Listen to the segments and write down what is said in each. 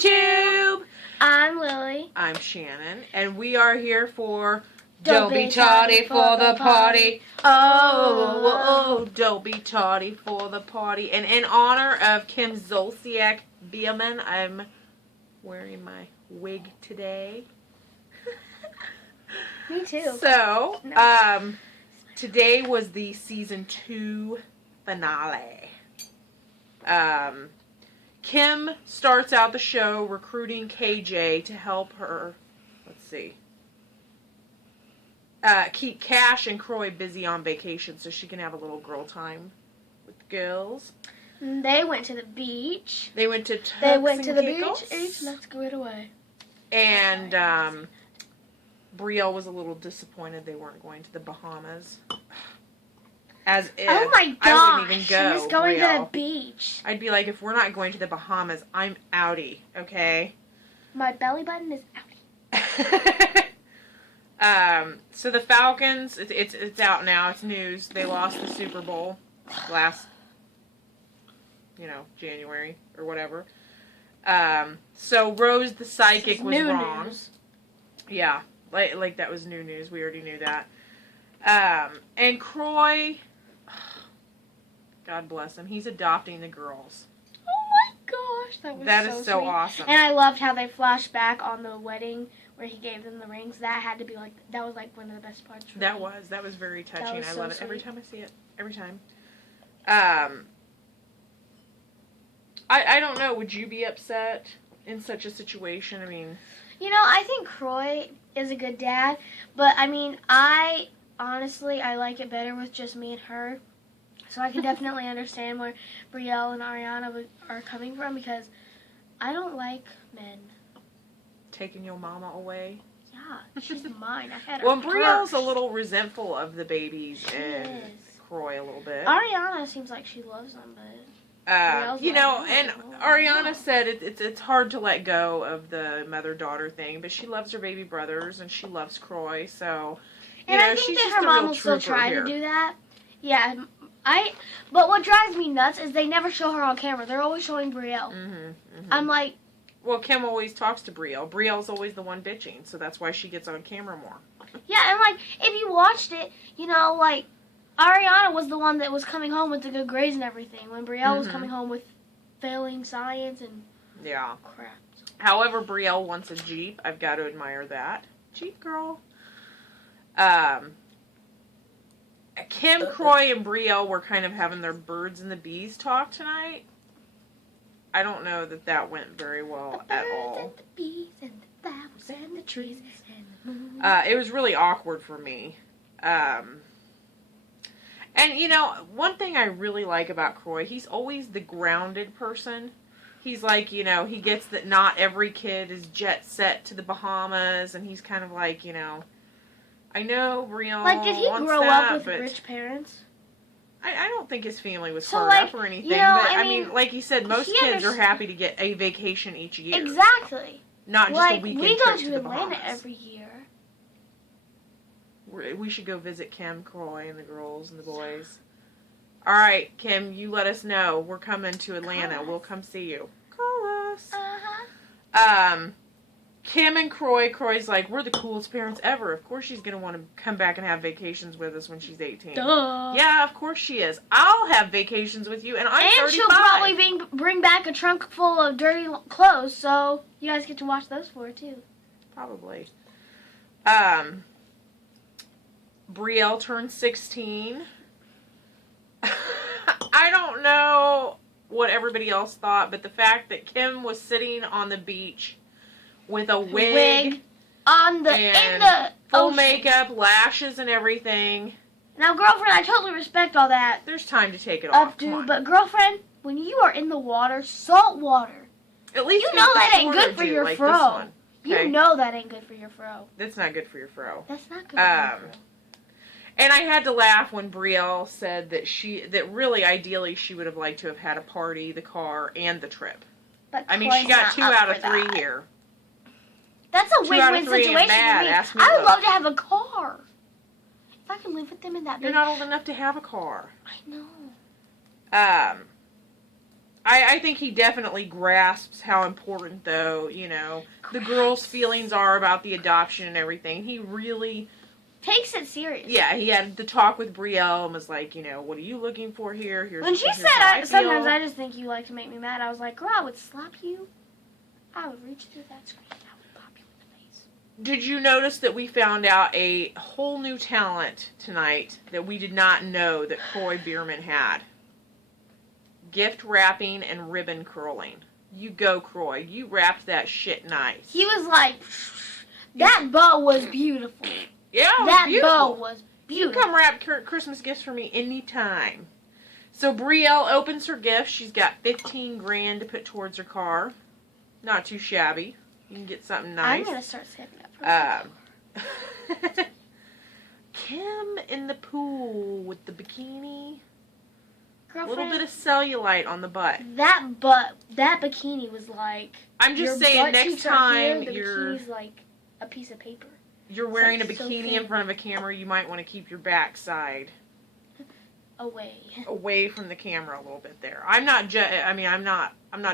YouTube! I'm Lily. I'm Shannon, and we are here for Don't be tardy for the party. Oh, don't be tardy for the party. And in honor of Kim Zolciak Bierman, I'm wearing my wig today. Me too. So, today was the season 2 finale. Kim starts out the show recruiting KJ to help her, keep Cash and Croy busy on vacation so she can have a little girl time with the girls. They went to the beach. They went to beach. Let's go right away. And Brielle was a little disappointed they weren't going to the Bahamas. As if oh my gosh, I wouldn't even go. She was going Brielle. to the beach. I'd be like, if we're not going to the Bahamas, I'm outie, okay? My belly button is outie. So the Falcons, it's out now. It's news. They lost the Super Bowl last, January or whatever. So Rose the psychic was wrong. News. Yeah, like that was new news. We already knew that. And Croy, God bless him, he's adopting the girls. Oh my gosh, that is so sweet. awesome. And I loved how they flashed back on the wedding where he gave them the rings. That had to be that was one of the best parts for me. That was very touching. Was I so love it sweet. every time I see it. Every time. I don't know. Would you be upset in such a situation? I mean, I think Croy is a good dad, but I honestly like it better with just me and her. So I can definitely understand where Brielle and Ariana are coming from, because I don't like men. taking your mama away. Yeah, she's mine. I had her Well, Brielle's first. a little resentful of the babies She and is. Croy a little bit. Ariana seems like she loves them, but Brielle's and Ariana said it's hard to let go of the mother-daughter thing, but she loves her baby brothers and she loves Croy, so I think she's that just her a mom real will still trooper try here. to do that. Yeah, but what drives me nuts is they never show her on camera. They're always showing Brielle. I'm like, well, Kim always talks to Brielle. Brielle's always the one bitching, so that's why she gets on camera more. yeah, and if you watched it, Ariana was the one that was coming home with the good grades and everything, when Brielle was coming home with failing science and crap. However, Brielle wants a Jeep. I've got to admire that. Jeep girl. Kim, Croy, and Brielle were kind of having their birds and the bees talk tonight. I don't know that went very well at all. And the bees and the flowers and the trees and the moon. It was really awkward for me. And, one thing I really like about Croy, he's always the grounded person. He's like, he gets that not every kid is jet set to the Bahamas, and he's kind of like, I know Brielle did he wants grow that, up with but rich parents? I don't think his family was So, hard up or anything. But, I mean, like you said, most he kids are happy to get a vacation each year. Exactly. Not just a weekend we go trip to to the Atlanta Bahamas. every year. We should go visit Kim, Croy, and the girls and the boys. All right, Kim, you let us know. We're coming to Atlanta. Call us. We'll come see you. Call us. Uh-huh. Kim and Croy's like, we're the coolest parents ever. Of course she's going to want to come back and have vacations with us when she's 18. Duh. Yeah, of course she is. I'll have vacations with you, and I'm 35. And she'll probably bring back a trunk full of dirty clothes, so you guys get to watch those for it, too. Probably. Brielle turned 16. I don't know what everybody else thought, but the fact that Kim was sitting on the beach with a wig on in the full ocean. makeup, lashes, and everything. Now, girlfriend, I totally respect all that. There's time to take it off. Come on. But girlfriend, when you are in the water, salt water, At least you get know the that ain't shorter good for do, your like fro. this one. Okay? You know that ain't good for your fro. That's not good for your fro. That's not good for your fro. And I had to laugh when Brielle said that really, ideally, she would have liked to have had a party, the car, and the trip. But I mean, she got 2 out of 3 here. That's a 2 out of win-win 3 situation ain't bad. for me. Ask me I would what. love to have a car. If I can live with them in that You're big... not old enough to have a car. I know. I think he definitely grasps how important, though, the girl's feelings are about the adoption and everything. He really takes it serious. Yeah, he had the talk with Brielle and was like, what are you looking for here? When she said, sometimes I just think you like to make me mad, I was like, girl, I would slap you. I would reach through that screen and I would pop you in the face. Did you notice that we found out a whole new talent tonight that we did not know that Croy Bierman had? Gift wrapping and ribbon curling. You go, Croy. You wrapped that shit nice. He was like, that bow was beautiful. Yeah, it was that beautiful. bow was beautiful. You come wrap Christmas gifts for me anytime. So Brielle opens her gift. She's got 15 grand to put towards her car. Not too shabby. You can get something nice. I'm going to start saving up for Kim in the pool with the bikini. A Girlfriend, little bit of cellulite on the butt. That bikini was like... I'm just saying, next time the bikini's like a piece of paper. You're wearing a bikini in front of a camera, you might want to keep your backside away from the camera a little bit there. I'm not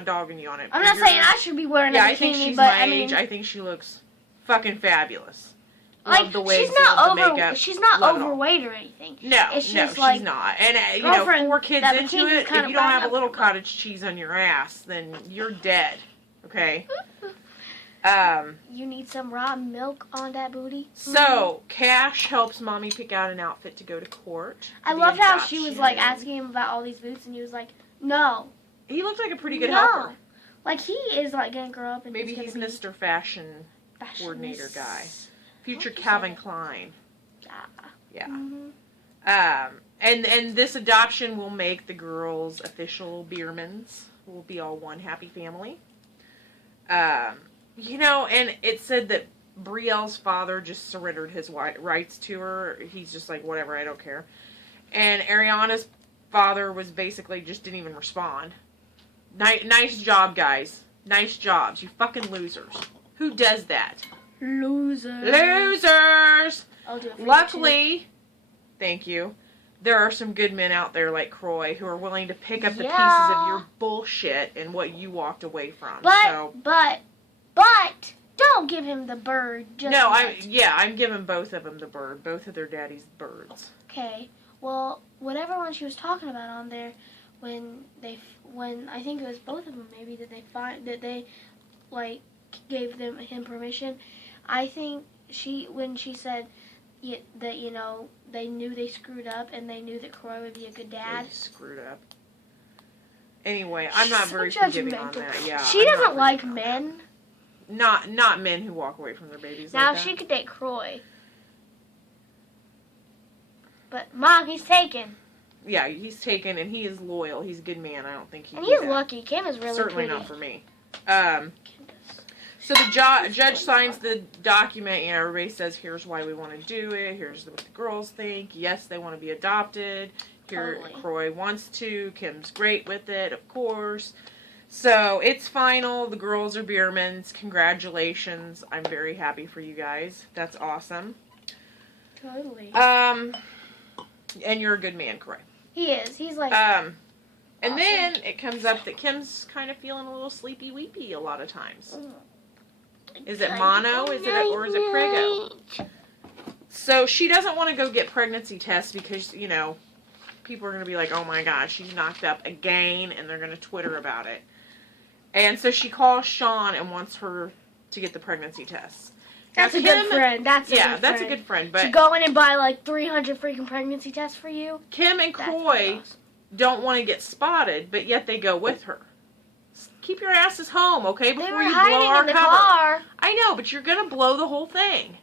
dogging you on it. I'm not saying I should be wearing a bikini, I think she's my age. I think she looks fucking fabulous. Love the wigs, love the makeup. She's not overweight or anything. No, it's just she's like, not. And, 4 kids into it, if you don't have a little cottage cheese on your ass, then you're dead. Okay? You need some raw milk on that booty. So, Cash helps Mommy pick out an outfit to go to court. I loved how she was like asking him about all these boots, and he was like, no. He looked like a pretty good helper. Like, he is like going to grow up and maybe he's Mr. Fashion coordinator guy. Future Calvin Klein. Yeah. Mm-hmm. And this adoption will make the girls official Biermans. We'll be all one happy family. And it said that Brielle's father just surrendered his rights to her. He's just like, whatever, I don't care. And Ariana's father was basically just didn't even respond. Nice job, guys. Nice jobs. You fucking losers. Who does that? Losers! I'll do it for Luckily, thank you, there are some good men out there like Croy who are willing to pick up the pieces of your bullshit and what you walked away from. But, don't give him the bird just yet. I'm giving both of them the bird. Both of their daddies birds. Okay. Well, whatever one she was talking about on there, when I think it was both of them maybe that they like gave him permission. I think when she said that they knew they screwed up and they knew that Croy would be a good dad. They screwed up. Anyway, I'm not very forgiving on that. Yeah. She doesn't like men. Not men who walk away from their babies. Now like that. She could date Croy. But Mom, he's taken. Yeah, he's taken and he is loyal. He's a good man. I don't think he. And he's lucky. Kim is really certainly pretty. not for me. So the judge signs the document. Everybody says, here's why we want to do it. Here's what the girls think. Yes, they want to be adopted. Here, totally. Croy wants to. Kim's great with it, of course. So it's final. The girls are Biermans. Congratulations. I'm very happy for you guys. That's awesome. Totally. And you're a good man, Croy. He is. He's like... And awesome. then it comes up that Kim's kind of feeling a little sleepy-weepy a lot of times. Is it mono? Or is it prego? So she doesn't want to go get pregnancy tests because, people are going to be like, oh my gosh, she's knocked up again, and they're going to Twitter about it. And so she calls Sean and wants her to get the pregnancy tests. That's a good friend. That's a good friend. But to go in and buy like 300 freaking pregnancy tests for you. Kim and Croy don't want to get spotted, but yet they go with her. Keep your asses home, okay, before you blow our cover. I know, but you're going to blow the whole thing.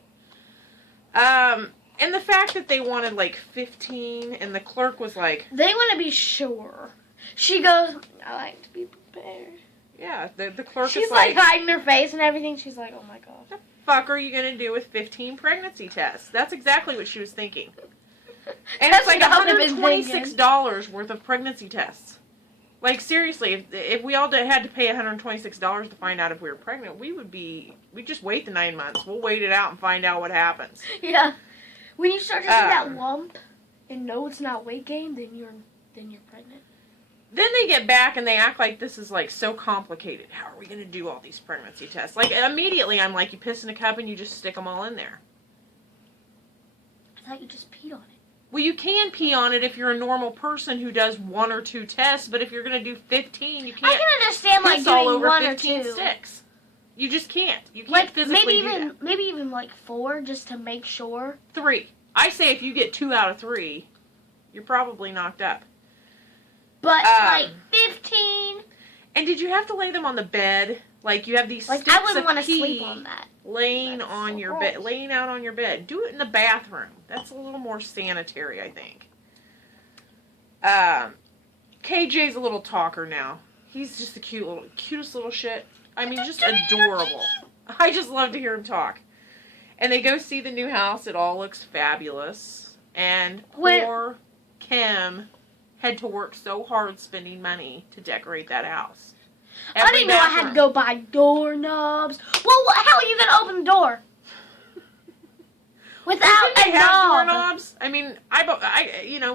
And the fact that they wanted like 15 and the clerk was like... They want to be sure. She goes, I like to be prepared. Yeah, the clerk She's is like... hiding her face and everything. She's like, oh my god. What the fuck are you going to do with 15 pregnancy tests? That's exactly what she was thinking. And it's like $126 worth of pregnancy tests. Like, seriously, if we all had to pay $126 to find out if we were pregnant, we'd just wait the 9 months. We'll wait it out and find out what happens. Yeah. When you start to see that lump and know it's not weight gain, then you're pregnant. then they get back and they act like this is like so complicated. How are we going to do all these pregnancy tests? Like immediately I'm like, you piss in a cup and you just stick them all in there. I thought you just peed on it. Well, you can pee on it if you're a normal person who does 1 or 2 tests, but if you're going to do 15, you can't. I can understand like piss all doing over 1 or 15 2 sticks. You just can't. You can't like physically do that. Maybe even like 4 just to make sure. 3. I say if you get 2 out of 3, you're probably knocked up. But like 15. And did you have to lay them on the bed? Like you have these Like sticks I wouldn't of want to pee sleep on that. laying That's on so your gross. bed, laying out on your bed. Do it in the bathroom. That's a little more sanitary, I think. KJ's a little talker now. He's just the cutest little shit. I mean, just adorable. I just love to hear him talk. And they go see the new house. It all looks fabulous. And poor Kim had to work so hard spending money to decorate that house. I didn't know I had to go buy doorknobs. Well, how are you going to open the door? Without a knob. Doorknobs? I mean,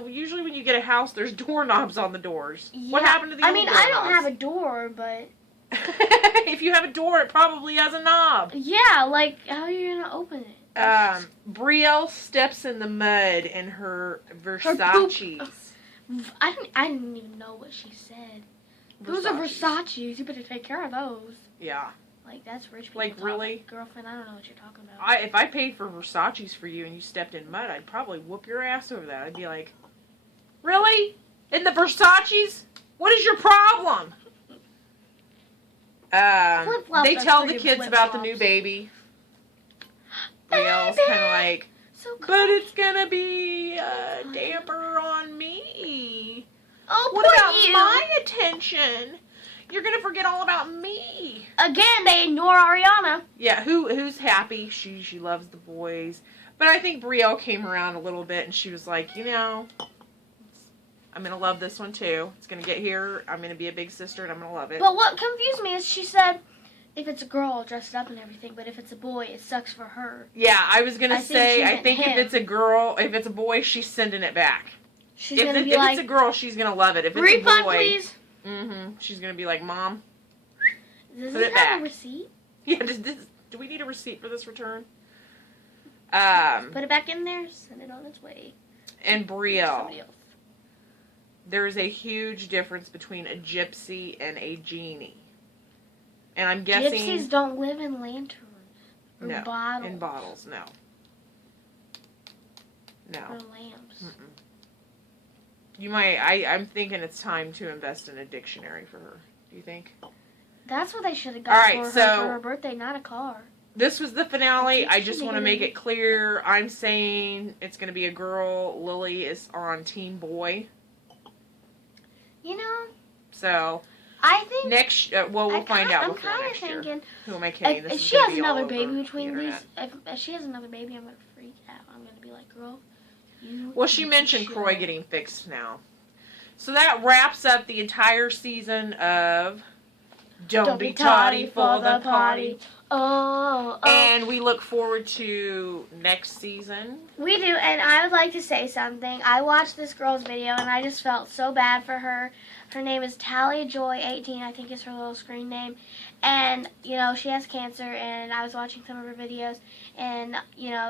usually when you get a house, there's doorknobs on the doors. Yeah. What happened to the old doorknobs? I don't have a door, but... If you have a door, it probably has a knob. Yeah, like, how are you going to open it? Brielle steps in the mud in her Versace's. I didn't even know what she said. Those are Versace's. You better take care of those. Yeah. Like, that's rich people Like, talk. really? Girlfriend, I don't know what you're talking about. If I paid for Versace's for you and you stepped in mud, I'd probably whoop your ass over that. I'd be like, really? In the Versace's? What is your problem? They tell the kids about the new baby. Brielle's kind of like, so cool. but it's gonna be a damper on me. Oh, what poor about you. my attention? You're gonna forget all about me. Again, they ignore Ariana. Yeah, who's happy? She loves the boys. But I think Brielle came around a little bit and she was like, I'm gonna love this one too. It's gonna get here. I'm gonna be a big sister and I'm gonna love it. But what confused me is she said, if it's a girl, dressed up and everything, but if it's a boy, it sucks for her. Yeah, I was gonna say, I think him. if it's a girl, if it's a boy, she's sending it back. She's gonna be like, if it's a girl, she's gonna love it. If it's refund, a boy, please. She's gonna be like, Mom, Does put it it have back. a receipt? Yeah, do we need a receipt for this return? Put it back in there. Send it on its way. And Brielle. Somebody else. There is a huge difference between a gypsy and a genie. And I'm guessing... Gypsies don't live in lanterns. Or no, bottles. in bottles, no. No. Or lamps. You might... I'm thinking it's time to invest in a dictionary for her. Do you think? That's what they should have got for so her birthday, not a car. This was the finale. I just want to make it clear. I'm saying it's going to be a girl. Lily is on Team Boy. You know... So... I think next, we'll find out. I'm before kind of next year. thinking Who am I kidding? if she has another baby between these, if she has another baby, I'm gonna freak out. I'm gonna be like, girl, you. Well, she mentioned Croy getting fixed now, so that wraps up the entire season of Don't Be Tardy for the Party. Oh. And we look forward to next season. We do, and I would like to say something. I watched this girl's video, and I just felt so bad for her. Her name is Talia Joy 18, I think is her little screen name. And, she has cancer, and I was watching some of her videos, and,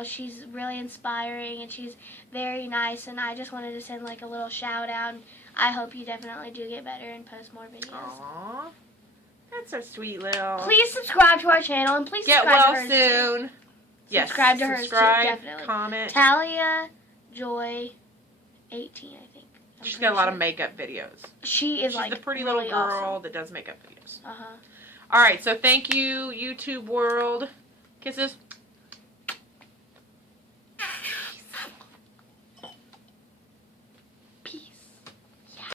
she's really inspiring, and she's very nice, and I just wanted to send, a little shout out, and I hope you definitely do get better and post more videos. Aww. That's so sweet, Lil. Please subscribe to our channel, and please get subscribe well to hers soon. Too. Yes, subscribe to hers too, definitely. Comment. Talia Joy 18, I think. She's got a lot of makeup videos. She's the pretty really little girl awesome. that does makeup videos. Uh-huh. All right, so thank you, YouTube world. Kisses.